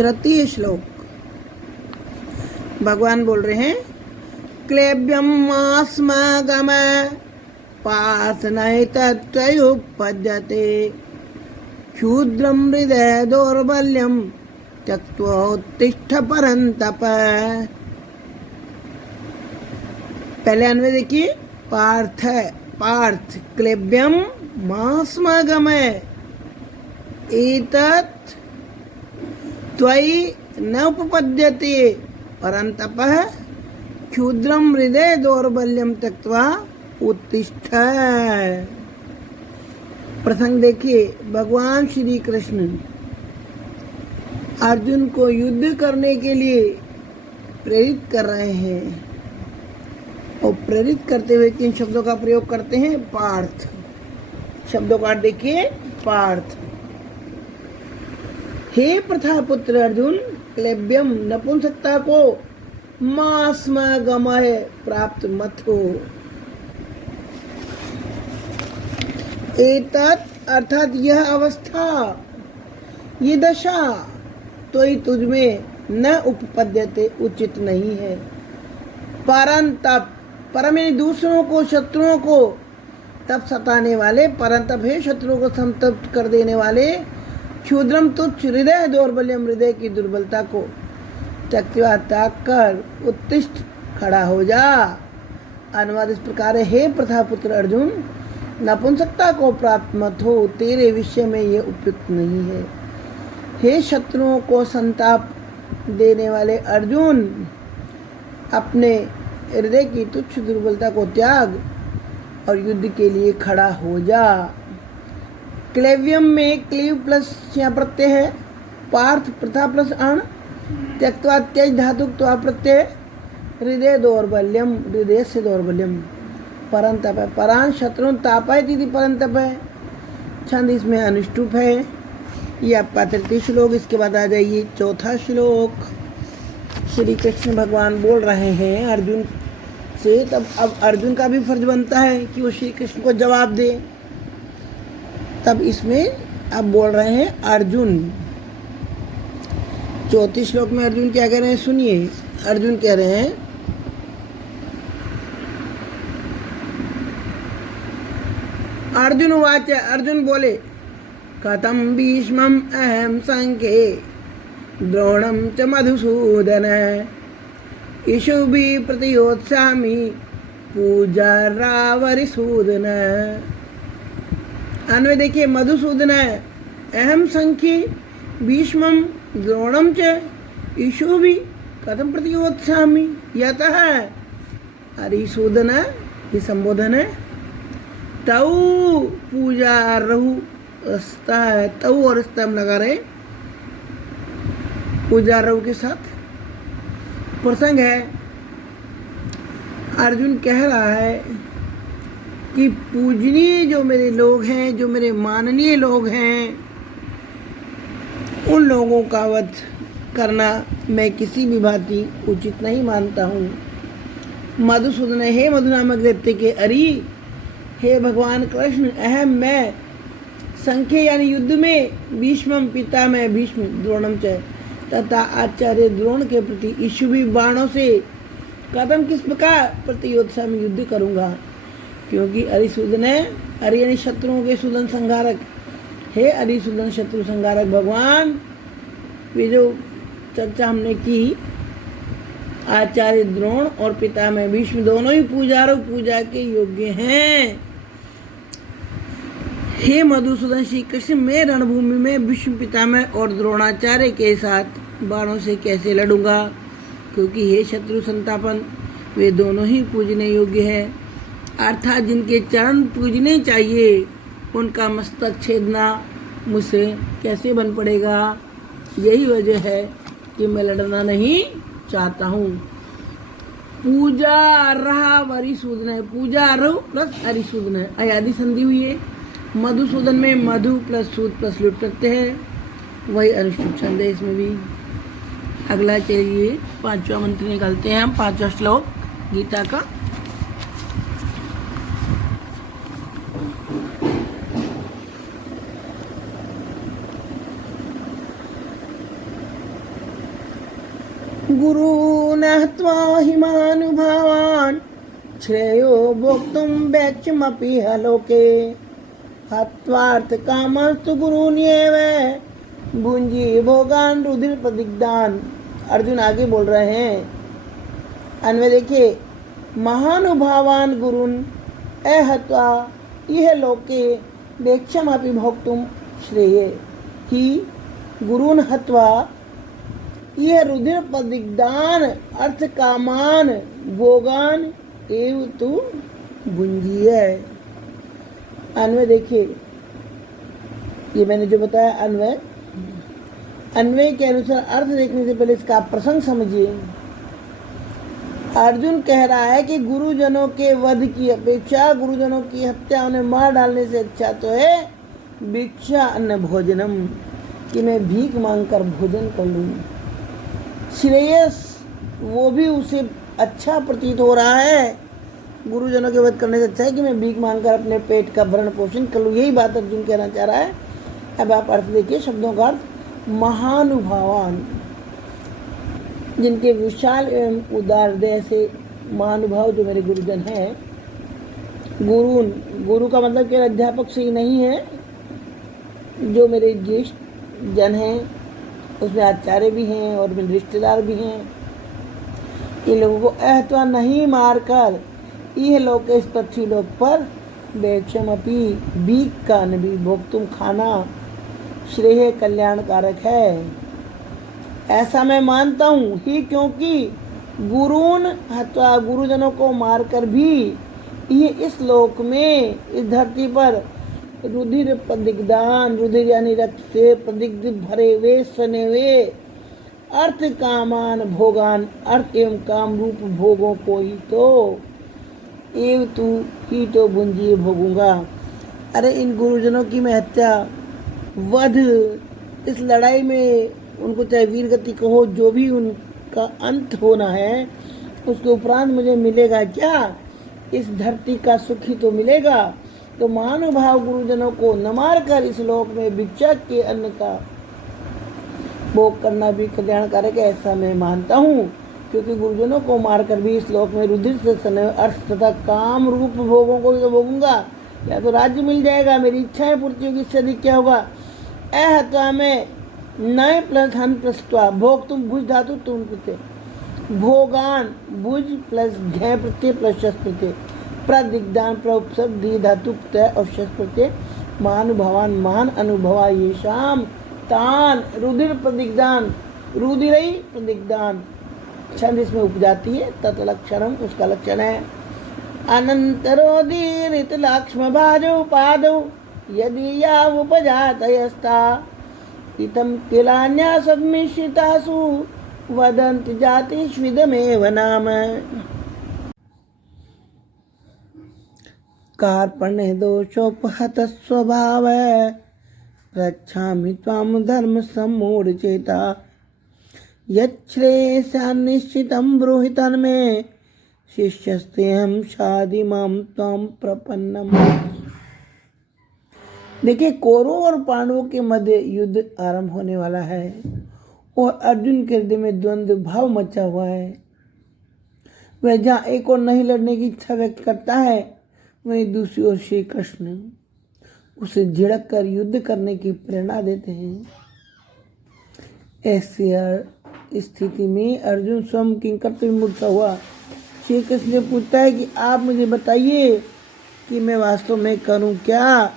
तृतीय श्लोक भगवान बोल रहे हैं, क्लेब्यम मास्मगम पार्थ नैतत्त्वयुपपद्यते क्षुद्रम हृदय दौर्बल्यम त्यक्त्वोत्तिष्ठ परन्तप। पहले अन्वय देखिए, पार्थ क्लेब्यम मास्मगम एतत् त्वयि न उपपद्यते परन्तपः क्षुद्रम हृदय दौर्बल्यम त्यक्त्वा उत्तिष्ठ। प्रसंग देखिए, भगवान श्री कृष्ण अर्जुन को युद्ध करने के लिए प्रेरित कर रहे हैं और प्रेरित करते हुए किन शब्दों का प्रयोग करते हैं? पार्थ शब्दों का देखिए, पार्थ। हे प्रथापुत्र अर्जुन, क्लेब्यम नपुंसकता को मास्मगमः प्राप्त मत हो। एतत् अर्थात यह अवस्था, ये दशा तो ही तुझ में न उपपद्यते उचित नहीं है। परंतप, परम यानी दूसरों को, शत्रुओं को तप सताने वाले, परंतप है शत्रुओं को संतप्त कर देने वाले, क्षुद्रम तुच्छ हृदय दौर्बल्यम हृदय की दुर्बलता को त्यक्त्वा त्याग कर उत्तिष्ठ खड़ा हो जा। अनुवाद इस प्रकार है, हे प्रथापुत्र अर्जुन, नपुंसकता को प्राप्त मत हो, तेरे विषय में ये उपयुक्त नहीं है। हे शत्रुओं को संताप देने वाले अर्जुन, अपने हृदय की तुच्छ दुर्बलता को त्याग और युद्ध के लिए खड़ा हो जा। क्लेव्यम में क्लीव प्लस यहाँ प्रत्यय है, पार्थ प्रथा प्लस अण, त्यक्त्वा त्यज धातु त्वा प्रत्यय, हृदय दौर्बल्यम हृदय से दौर्बल्यम, परंतप है, परान शत्रुन तापाय तिथि परंतप है, छंद इसमें अनुष्टुप है। ये आपका तृतीय श्लोक। इसके बाद आ जाइए चौथा श्लोक। श्री कृष्ण भगवान बोल रहे हैं अर्जुन से, तब अब अर्जुन का भी फर्ज बनता है कि वो श्री कृष्ण को जवाब दे। तब इसमें अब बोल रहे हैं अर्जुन। चौथे श्लोक में अर्जुन क्या कह रहे हैं, सुनिए। अर्जुन कह रहे हैं, अर्जुन उवाच, अर्जुन बोले, कथम भीष्मम अहम संख्ये द्रोणम च मधुसूदन इषुभि प्रतियोत्स्यामि पूजा रावरिसूदन। अन्वय देखिए, मधुसूदन अहम संख्ये भीष्मम द्रोणम च इषुभि कथम प्रतियोत्स्यामि यतः हरिसूदन, ये संबोधन है। तौ पूजा रहु तौ और स्तंभ लगा रहे पूजा रहु के साथ। प्रसंग है, अर्जुन कह रहा है कि पूजनीय जो मेरे लोग हैं, जो मेरे माननीय लोग हैं, उन लोगों का वध करना मैं किसी भी भांति उचित नहीं मानता हूँ। मधुसूदन, हे मधु नामक दैत्य के अरि, हे भगवान कृष्ण, अहम मैं संख्य यानी युद्ध में भीष्मम पिता में भीष्म द्रोणम च तथा आचार्य द्रोण के प्रति इषुभि बाणों से कदम किस प्रकार प्रतियोत्साह में युद्ध करूंगा, क्योंकि अरिसूदन है, अरि यानी शत्रुओं के सूदन संहारक, हे अरिसूदन शत्रु संहारक भगवान। वे जो चर्चा हमने की, आचार्य द्रोण और पिता में भीष्म दोनों ही पूजा के योग्य हैं। हे मधुसूदन श्री कृष्ण, मैं रणभूमि में भीष्म पितामह और द्रोणाचार्य के साथ बाणों से कैसे लड़ूंगा, क्योंकि हे शत्रु संतापन, वे दोनों ही पूजने योग्य है। अर्थात जिनके चरण पूजने चाहिए, उनका मस्तक छेदना मुझसे कैसे बन पड़ेगा। यही वजह है कि मैं लड़ना नहीं चाहता हूँ। पूजा रहा वरिसूदन है, पूजा रहो प्लस अरिसूदन है, अयादि संधि हुई है। मधुसूदन में मधु प्लस सूद प्लस लुट प्रत्यय है, वही अनुष्टुप छंद है इसमें भी। अगला चलिए पांचवा मंत्र निकालते हैं हम, पांचवा श्लोक गीता का। गुरून् हत्वा हि महानुभावान् श्रेयो भोक्तुं वैक्षमपि लोके हत्वार्थ कामस्तु गुरून्येव भुंजी भोगान रुधिर प्रदिग्धान। अर्जुन आगे बोल रहे हैं, अन्वय देखिए, महानुभावान गुरुन अहत्वा इह लोके वेक्षमपि भोक्तुम श्रेय ही गुरुन हत्वा यह रुधिर प्रदिग्धान अर्थ कामान भोगान एव तु भुंजीय। अन्वय देखिए, ये मैंने जो बताया अन्वय के अनुसार अर्थ देखने से पहले इसका आप प्रसंग समझिए। अर्जुन कह रहा है कि गुरुजनों के वध की अपेक्षा, गुरुजनों की हत्या, उन्हें मार डालने से अच्छा तो है भिक्षा अन्न भोजनम, कि मैं भीख मांगकर भोजन कर लूं। श्रेयस वो भी उसे अच्छा प्रतीत हो रहा है, गुरुजनों के वध करने से अच्छा है कि मैं भीख मांगकर अपने पेट का भरण पोषण कर लूं। यही बात अर्जुन कहना चाह रहा है। अब आप अर्थ देखिए, शब्दों का अर्थ, महानुभावान, जिनके विशाल एवं उदार हृदय से महानुभाव जो मेरे गुरुजन हैं। गुरु का मतलब केवल अध्यापक से ही नहीं है, जो मेरे ज्येष्ठ जन हैं उसमें आचार्य भी हैं और मेरे रिश्तेदार भी हैं। इन लोगों को अहत्वा नहीं मारकर यह लोग इस पृथ्वी लोक पर वैक्षमपि भीख का नबी भोक्तुम खाना श्रेय कल्याणकारक है, ऐसा मैं मानता हूँ ही, क्योंकि गुरुन हत्वा गुरुजनों को मारकर भी ये इस लोक में, इस धरती पर रुधिर प्रदिग्धान, रुधिर यानी रक्त से प्रदिग्ध भरे हुए सने हुए अर्थ कामान भोगान, अर्थ एवं काम रूप भोगों को ही तो एव तू ही तो भुंजिए भोगूंगा। अरे इन गुरुजनों की मैं हत्या, वध, इस लड़ाई में उनको चाहे वीर गति कहो, जो भी उनका अंत होना है, उसके उपरांत मुझे मिलेगा क्या? इस धरती का सुख ही तो मिलेगा। तो महानुभाव गुरुजनों को न मार कर इस लोक में भिक्षा के अन्न का भोग करना भी कल्याणकारक है, ऐसा मैं मानता हूँ। क्योंकि गुरुजनों को मारकर भी इस लोक में रुधिर से सने अर्थ तथा काम रूप भोगों को भी तो भोगूंगा। या तो राज्य मिल जाएगा, मेरी इच्छाएं पूर्ति होगी, इससे अधिक क्या होगा? अहत्वा में नय प्लस हन प्रस्त्वा भोग तुम भुज धातु तुम प्रत्यय, भोगान भुज प्लस घय प्रत्यय प्लस शस प्रत्यय, प्रदिग्धान प्रउपसर्ग दी धातु प्रत्यय और शस प्रत्यय, महानुभावान महान अनुभवा ये शाम तान रुधिर प्रदिग्धान, रुधिरई प्रदिग्धान छंद इसमें उपजाती है, तत्लक्षणम उसका लक्षण है। अनंतरोदीरित लक्ष्म भाजौ पादौ यदि या उपजातयस्ता इतम किलान्या सम्मिश्रितासु वदन्ति जातिष्विदमेव नाम। कार्पण्य दोषोपहत स्वभाव रक्षामि त्वां धर्म सम्मूढ़ चेता यच्छ्रेयसा निश्चितं ब्रूहि तन्मे शिष्यस्तेऽहं शाधि मां त्वां प्रपन्नम। देखिए, कौरवों और पांडवों के मध्य युद्ध आरंभ होने वाला है और अर्जुन के हृदय में द्वंद्व भाव मचा हुआ है। वह जहाँ एक और नहीं लड़ने की इच्छा व्यक्त करता है, वहीं दूसरी ओर श्री कृष्ण उसे झिड़क कर युद्ध करने की प्रेरणा देते हैं। ऐसी स्थिति में अर्जुन स्वयं किंकर्तव्य मूर्छा हुआ। श्री कृष्ण पूछता है कि आप मुझे बताइए कि मैं वास्तव में करूं क्या?